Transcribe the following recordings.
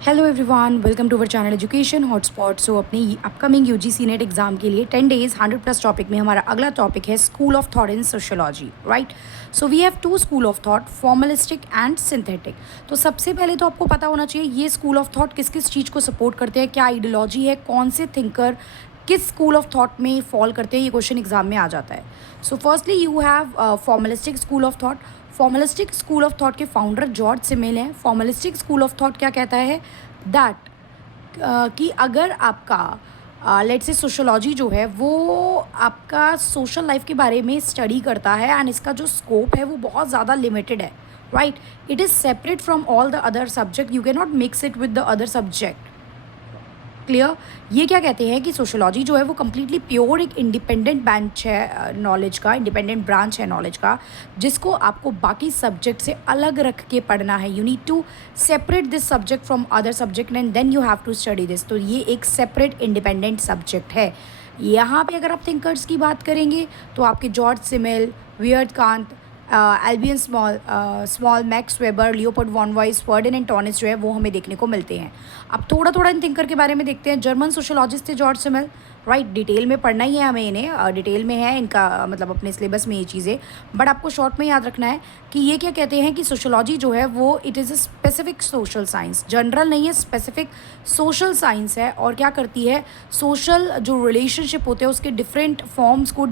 Hello everyone, welcome to our channel education hotspot. So अपनी upcoming UGC net exam के लिए 10 days 100+ topic में हमारा अगला टॉपिक है school of thought in sociology, right. So we have two school of thought, formalistic and synthetic. तो सबसे पहले तो आपको पता होना चाहिए ये स्कूल ऑफ थॉट किस किस चीज़ को सपोर्ट करते हैं, क्या आइडियोलॉजी है, कौन से थिंकर किस स्कूल ऑफ थॉट में फॉल करते हैं, ये क्वेश्चन एग्जाम में आ जाता है। So firstly you have formalistic school of thought. Formalistic school of thought के फाउंडर जॉर्ज सिमेल हैं। फॉर्मलिस्टिक स्कूल ऑफ थॉट क्या कहता है दैट कि अगर आपका लेट्स से सोशोलॉजी जो है वो आपका सोशल लाइफ के बारे में स्टडी करता है एंड इसका जो स्कोप है वो बहुत ज़्यादा लिमिटेड है, right. It is separate from all the other subject, you can not mix it with the other subject. Clear. ये क्या कहते हैं कि सोशोलॉजी जो है वो कम्प्लीटली प्योर एक इंडिपेंडेंट ब्रांच है नॉलेज का, इंडिपेंडेंट ब्रांच है नॉलेज का, जिसको आपको बाकी सब्जेक्ट से अलग रख के पढ़ना है। You need to separate this subject from other subject and then you have to study this. तो ये एक सेपरेट इंडिपेंडेंट सब्जेक्ट है। यहाँ पे अगर आप थिंकर्स की बात करेंगे तो आपके George Simmel, Vierkandt, Albion Small, Max Weber, Leopold von Wiese, Ferdinand Tonnies जो है वो हमें देखने को मिलते हैं। अब थोड़ा थोड़ा इन थिंकर के बारे में देखते हैं। जर्मन सोशोलॉजिस्ट थे जॉर्ज सिमेल, राइट। डिटेल में पढ़ना ही है हमें इन्हें, डिटेल में है इनका मतलब अपने सिलेबस में ये चीज़ें, बट आपको शॉर्ट में याद रखना है कि ये क्या कहते हैं कि सोशोलॉजी जो है वो it is a specific social science, general नहीं है, स्पेसिफिक सोशल साइंस है। और क्या करती है, सोशल जो रिलेशनशिप होते हैं उसके डिफरेंट फॉर्म्स को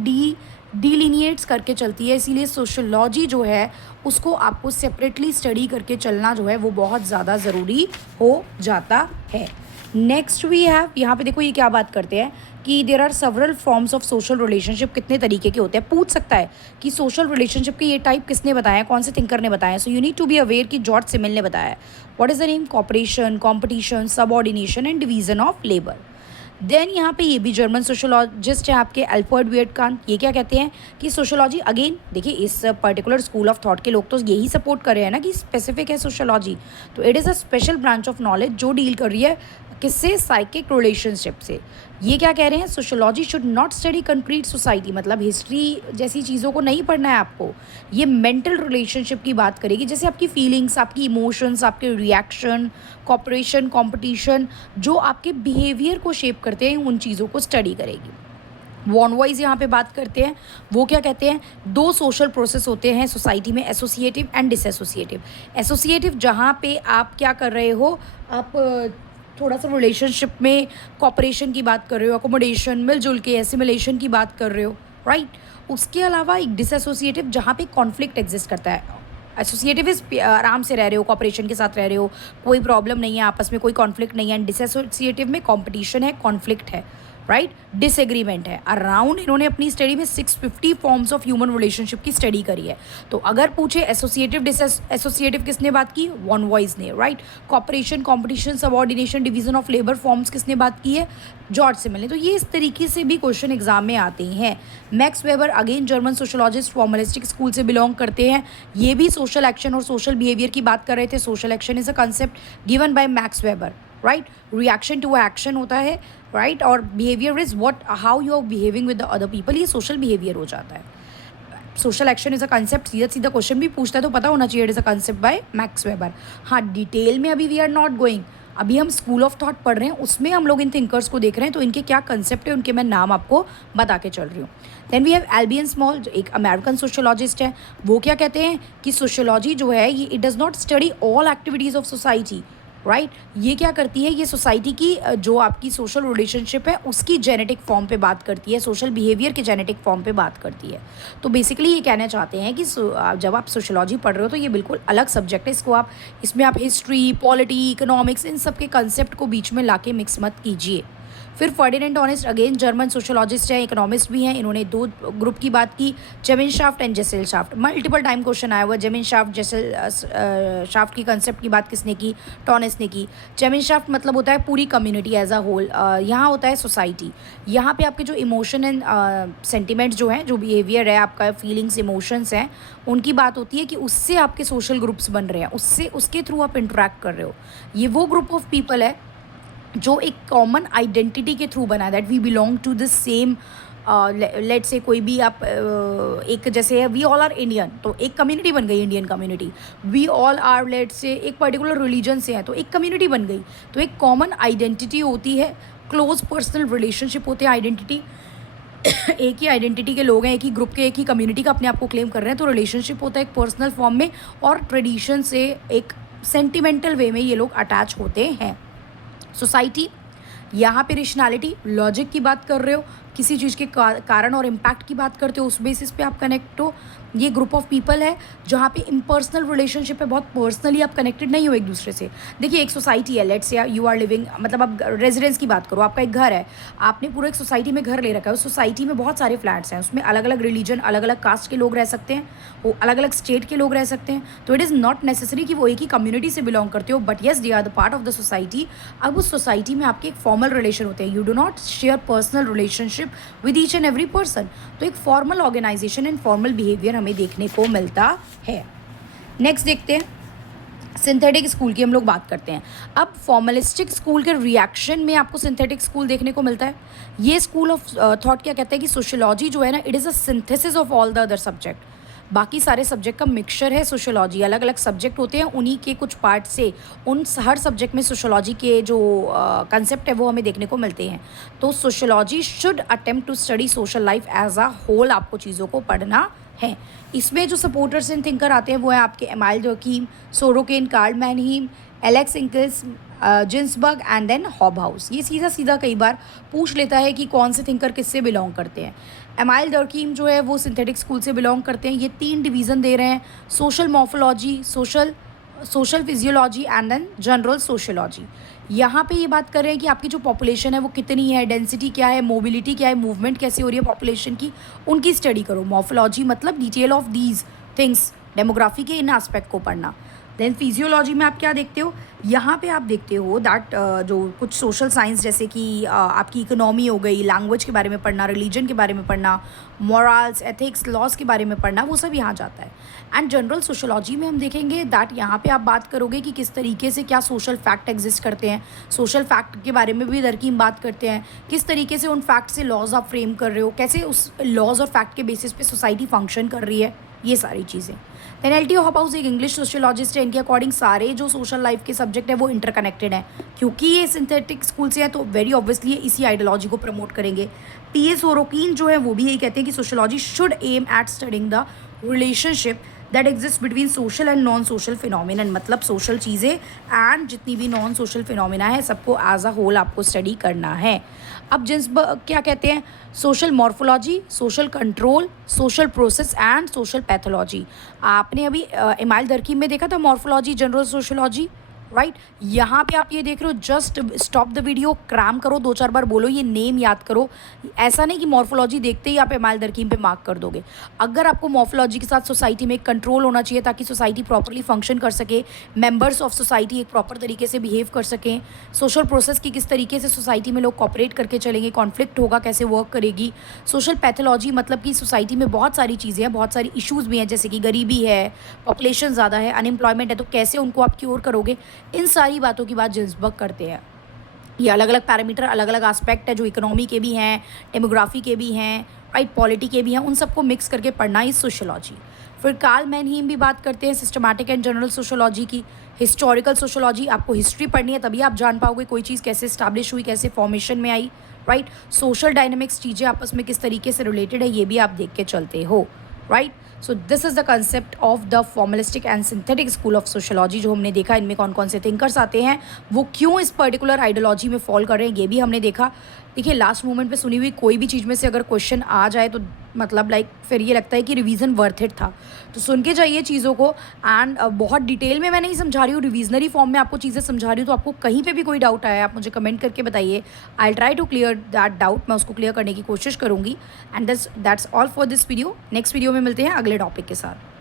डिलीनिएट्स करके चलती है। इसीलिए सोशोलॉजी जो है उसको आपको सेपरेटली स्टडी करके चलना जो है वो बहुत ज़्यादा ज़रूरी हो जाता है। नेक्स्ट वी हैव, यहाँ पे देखो ये क्या बात करते हैं कि there are several forms of social relationship. कितने तरीके के होते हैं, पूछ सकता है कि सोशल रिलेशनशिप के ये टाइप किसने बताया, कौन से थिंकर ने बताया। So you need to be aware कि जॉर्ज सिमेल ने बताया। What is the name, cooperation, competition, subordination and division of labour. Then यहाँ पे ये भी जर्मन सोशोलॉजिस्ट हैं आपके एल्फर्ड वियर्टकांत। ये क्या कहते हैं कि सोशोलॉजी, अगेन देखिए इस पर्टिकुलर स्कूल ऑफ थॉट के लोग तो यही सपोर्ट कर रहे हैं ना कि स्पेसिफिक है सोशोलॉजी, तो it is a special branch of knowledge जो डील कर रही है किससे, साइकिक रिलेशनशिप से। ये क्या कह रहे हैं, sociology should not study concrete society, मतलब हिस्ट्री जैसी चीज़ों को नहीं पढ़ना है आपको। ये मेंटल रिलेशनशिप की बात करेगी, जैसे आपकी फीलिंग्स, आपकी इमोशंस, आपके रिएक्शन, कॉपरेशन, कंपटीशन, जो आपके बिहेवियर को शेप करते हैं, उन चीज़ों को स्टडी करेगी। वॉन वाइज यहाँ पे बात करते हैं, वो क्या कहते हैं, दो सोशल प्रोसेस होते हैं सोसाइटी में, एसोसिएटिव एंड डिसएसोसिएटिव। एसोसिएटिव जहाँ पे आप क्या कर रहे हो, आप थोड़ा सा रिलेशनशिप में कॉपरेशन की बात कर रहे हो, अकोमोडेशन, मिलजुल के एसिमिलेशन की बात कर रहे हो, राइट। उसके अलावा एक डिसएसोसिएटिव जहाँ पे कॉन्फ्लिक्ट एग्जिस्ट करता है। एसोसिएटिव इज आराम से रह रहे हो, कॉपरेशन के साथ रह रहे हो, कोई प्रॉब्लम नहीं है, आपस में कोई कॉन्फ्लिक्ट नहीं है। डिसएसोसिएटिव में कॉम्पिटिशन है, कॉन्फ्लिक्ट है, राइट, डिसएग्रीमेंट है। अराउंड इन्होंने अपनी स्टडी में 650 फॉर्म्स ऑफ ह्यूमन रिलेशनशिप की स्टडी करी है। तो अगर पूछे एसोसिएटिव डिसएसोसिएटिव किसने बात की, वॉन वॉइस ने, right. Cooperation, competition, subordination, division of labour forms किसने बात की है, जॉर्ज सिमेल ने। तो ये इस तरीके से भी क्वेश्चन एग्जाम में आते हैं। Max Weber again German sociologist, formalistic school से बिलोंग करते हैं। ये भी सोशल एक्शन और सोशल बिहेवियर की बात कर रहे थे। Social action is a concept given by Max Weber, right. Reaction to action होता है, राइट, और behaviour is what how you are behaving with the other people, ये सोशल बिहेवियर हो जाता है। Social action is a concept, सीधा सीधा question भी पूछता है तो पता होना चाहिए, it is a concept by Max weber. हाँ, डिटेल में अभी वी आर नॉट गोइंग, अभी हम स्कूल ऑफ थॉट पढ़ रहे हैं, उसमें हम लोग इन थिंकर्स को देख रहे हैं, तो इनके क्या कंसेप्ट है उनके मैं नाम आपको बता के चल रही हूँ। Then we have Albion Small, जो एक अमेरिकन सोशोलॉजिस्ट है। वो क्या कहते हैं कि सोशोलॉजी जो है ये it does not study all activities of society, right. ये क्या करती है, ये सोसाइटी की जो आपकी सोशल रिलेशनशिप है उसकी जेनेटिक फॉर्म पे बात करती है, सोशल बिहेवियर के जेनेटिक फॉर्म पे बात करती है। तो बेसिकली ये कहना चाहते हैं कि जब आप सोशोलॉजी पढ़ रहे हो तो ये बिल्कुल अलग सब्जेक्ट है, इसको आप इसमें आप हिस्ट्री, पॉलिटी, इकोनॉमिक्स, इन सब के कंसेप्ट को बीच में लाके मिक्स मत कीजिए। फिर फर्डिनेंड टॉनिस अगेन जर्मन सोशोलॉजिस्ट हैं, इकोनॉमिस्ट भी हैं। इन्होंने दो ग्रुप की बात की, जेमिनशाफ्ट एंड जेसेलशाफ्ट। मल्टीपल टाइम क्वेश्चन आया हुआ, जेमिनशाफ्ट जेसेलशाफ्ट की कंसेप्ट की बात किसने की, टॉनिस ने की। जेमिनशाफ्ट मतलब होता है पूरी कम्युनिटी एज अ होल, यहाँ होता है सोसाइटी। यहाँ पे आपके जो इमोशन एंड सेंटिमेंट्स जो हैं, जो बिहेवियर है आपका, फीलिंग्स, इमोशंस हैं, उनकी बात होती है कि उससे आपके सोशल ग्रुप्स बन रहे हैं, उससे उसके थ्रू आप इंटरेक्ट कर रहे हो। ये वो ग्रुप ऑफ पीपल है जो एक कॉमन आइडेंटिटी के थ्रू बना, that we belong to the same let's say कोई भी आप एक जैसे है वी ऑल आर इंडियन, तो एक कम्युनिटी बन गई Indian community. We all are let's say एक पर्टिकुलर रिलीजन से हैं तो एक कम्युनिटी बन गई। तो एक कॉमन आइडेंटिटी होती है, क्लोज पर्सनल रिलेशनशिप होते हैं, आइडेंटिटी एक ही आइडेंटिटी के लोग हैं, एक ही ग्रुप के, एक ही कम्युनिटी का अपने आप को क्लेम कर रहे हैं, तो रिलेशनशिप होता है एक पर्सनल फॉर्म में, और ट्रेडिशन से एक सेंटिमेंटल वे में ये लोग अटैच होते हैं। सोसाइटी, यहाँ पे रेशनैलिटी, लॉजिक की बात कर रहे हो, किसी चीज़ के कारण और इम्पैक्ट की बात करते हो, उस बेसिस पे आप कनेक्ट हो। ये ग्रुप ऑफ पीपल है जहाँ पे इम्पर्सनल रिलेशनशिप है, बहुत पर्सनली आप कनेक्टेड नहीं हो एक दूसरे से। देखिए एक सोसाइटी है, let's say you are living, मतलब आप रेजिडेंस की बात करो, आपका एक घर है, आपने पूरा एक सोसाइटी में घर ले रखा है, उस सोसाइटी में बहुत सारे फ्लैट्स हैं, उसमें अलग अलग रिलीजन, अलग अलग कास्ट के लोग रह सकते हैं, वो अलग अलग स्टेट के लोग रह सकते हैं। तो इट इज़ नॉट नेसेसरी कि वो एक ही कम्युनिटी से बिलोंग करते हो, but yes they are the part of the society. अब उस सोसाइटी में आपके एक फॉर्मल रिलेशन होते हैं, you do not share personal relationship with each and every person. तो एक formal organisation and formal behaviour हमें देखने को मिलता है। नेक्स्ट देखते हैं सिंथेटिक स्कूल की, हम लोग बात करते हैं। अब फॉर्मलिस्टिक स्कूल के रिएक्शन में आपको सिंथेटिक स्कूल देखने को मिलता है। ये स्कूल ऑफ थॉट क्या कहता है कि सोशियोलॉजी जो है ना, it is a synthesis of all the other subject. बाकी सारे सब्जेक्ट का मिक्सचर है सोशियोलॉजी, अलग अलग सब्जेक्ट होते हैं, उन्हीं के कुछ पार्ट से उन हर सब्जेक्ट में सोशियोलॉजी के जो कंसेप्ट है वो हमें देखने को मिलते हैं। तो sociology should attempt to study social life as a whole, आपको चीज़ों को पढ़ना है। इसमें जो सपोर्टर्स एंड थिंकर आते हैं वो हैं आपके Emile Durkheim, Sorokin, Karl Mannheim, Alex Inkeles, Ginsberg and then Hobhouse. ये सीधा सीधा कई बार पूछ लेता है कि कौन से थिंकर किससे बिलोंग करते हैं। एमाइल डर्कीम जो है वो सिंथेटिक स्कूल से बिलोंग करते हैं। ये 3 डिवीज़न दे रहे हैं, social morphology, social physiology and then general sociology. यहाँ पे ये बात कर रहे हैं कि आपकी जो पॉपुलेशन है वो कितनी है, डेंसिटी क्या है, मोबिलिटी क्या है, मूवमेंट कैसे हो रही है पॉपुलेशन की, उनकी स्टडी करो। मॉर्फोलॉजी मतलब detail of these things, demography के इन एस्पेक्ट को पढ़ना। देन फिजियोलॉजी में आप क्या देखते हो, यहाँ पे आप देखते हो दैट जो कुछ सोशल साइंस जैसे कि आपकी इकोनॉमी हो गई, लैंग्वेज के बारे में पढ़ना, रिलीजन के बारे में पढ़ना, मॉरल्स, एथिक्स, लॉस के बारे में पढ़ना, वो सब यहाँ जाता है। एंड जनरल सोशोलॉजी में हम देखेंगे दैट यहाँ पे आप बात करोगे कि किस तरीके से क्या सोशल फैक्ट एग्जिस्ट करते हैं, सोशल फैक्ट के बारे में भी दरकीम बात करते हैं, किस तरीके से उन फैक्ट से लॉज आप फ्रेम कर रहे हो, कैसे उस लॉज और फैक्ट के बेसिस पे सोसाइटी फंक्शन कर रही है, ये सारी चीज़ें। देन एल टी हॉबहाउस एक इंग्लिश सोशियोलॉजिस्ट है, इनके अकॉर्डिंग सारे जो सोशल लाइफ के सब्जेक्ट है वो इंटरकनेक्टेड हैं, क्योंकि ये सिंथेटिक स्कूल से है तो वेरी ऑब्वियसली इसी आइडियोलॉजी को प्रमोट करेंगे। पी ए सोरोकिन जो है वो भी यही कहते हैं कि sociology should aim at studying the relationship that exist between social and non social phenomenon, मतलब सोशल चीज़ें एंड जितनी भी नॉन सोशल फिनोमिना है सबको एज अ होल आपको स्टडी करना है। अब जिन्सबर्ग क्या कहते हैं, social morphology, social control, social process and social pathology. आपने अभी एमाइल दरकीम में देखा था मॉर्फोलॉजी, जनरल सोशियोलॉजी, राइट। यहाँ पे आप ये देख रहे हो, just stop the video, cram करो, 2-4 बार बोलो, ये नेम याद करो। ऐसा नहीं कि मॉर्फोलॉजी देखते ही आप एमाइल दरकीम पे मार्क कर दोगे। अगर आपको मॉर्फोलॉजी के साथ सोसाइटी में एक कंट्रोल होना चाहिए ताकि सोसाइटी प्रॉपरली फंक्शन कर सके, मेंबर्स ऑफ सोसाइटी एक प्रॉपर तरीके से बिहेव कर सकें, सोशल प्रोसेस की किस तरीके से सोसाइटी में लोग कॉपरेट करके चलेंगे, कॉन्फ्लिक्ट होगा कैसे वर्क करेगी, सोशल पैथोलॉजी मतलब कि सोसाइटी में बहुत सारी चीज़ें हैं, बहुत सारी इशूज़ भी हैं, जैसे कि गरीबी है, पॉपुलेशन ज़्यादा है, अनएम्प्लॉयमेंट है, तो कैसे उनको आप क्योर करोगे, इन सारी बातों की बात जिन्सबर्ग करते हैं। ये अलग अलग पैरामीटर, अलग अलग एस्पेक्ट है जो इकोनॉमी के भी हैं, डेमोग्राफी के भी हैं, राइट, पॉलिटी के भी हैं, उन सबको मिक्स करके पढ़ना ही सोशियोलॉजी। फिर कार्ल मैनहीम भी बात करते हैं सिस्टमैटिक एंड जनरल सोशियोलॉजी की। हिस्टोरिकल सोशियोलॉजी, आपको हिस्ट्री पढ़नी है तभी आप जान पाओगे कोई चीज़ कैसे इस्टेब्लिश हुई, कैसे फॉर्मेशन में आई, राइट। सोशल डायनेमिक्स, चीज़ें आपस में किस तरीके से रिलेटेड है, ये भी आप देख के चलते हो, right. So this is the concept of the formalistic and synthetic school of sociology. जो हमने देखा इनमें कौन कौन से थिंकर्स आते हैं, वो क्यों इस पर्टिकुलर आइडियोलॉजी में फॉल कर रहे हैं, ये भी हमने देखा। देखिए लास्ट मोमेंट पे सुनी हुई कोई भी चीज़ में से अगर क्वेश्चन आ जाए तो मतलब लाइक फिर ये लगता है कि रिवीजन वर्थ इट था, तो सुन के जाइए चीज़ों को। एंड बहुत डिटेल में मैं नहीं समझा रही हूँ, रिविजनरी फॉर्म में आपको चीज़ें समझा रही हूँ, तो आपको कहीं पे भी कोई डाउट आया आप मुझे कमेंट करके बताइए, I try to clear that doubt, मैं उसको क्लियर करने की कोशिश करूँगी। And that's all for this video. Next video में मिलते हैं अगले टॉपिक के साथ।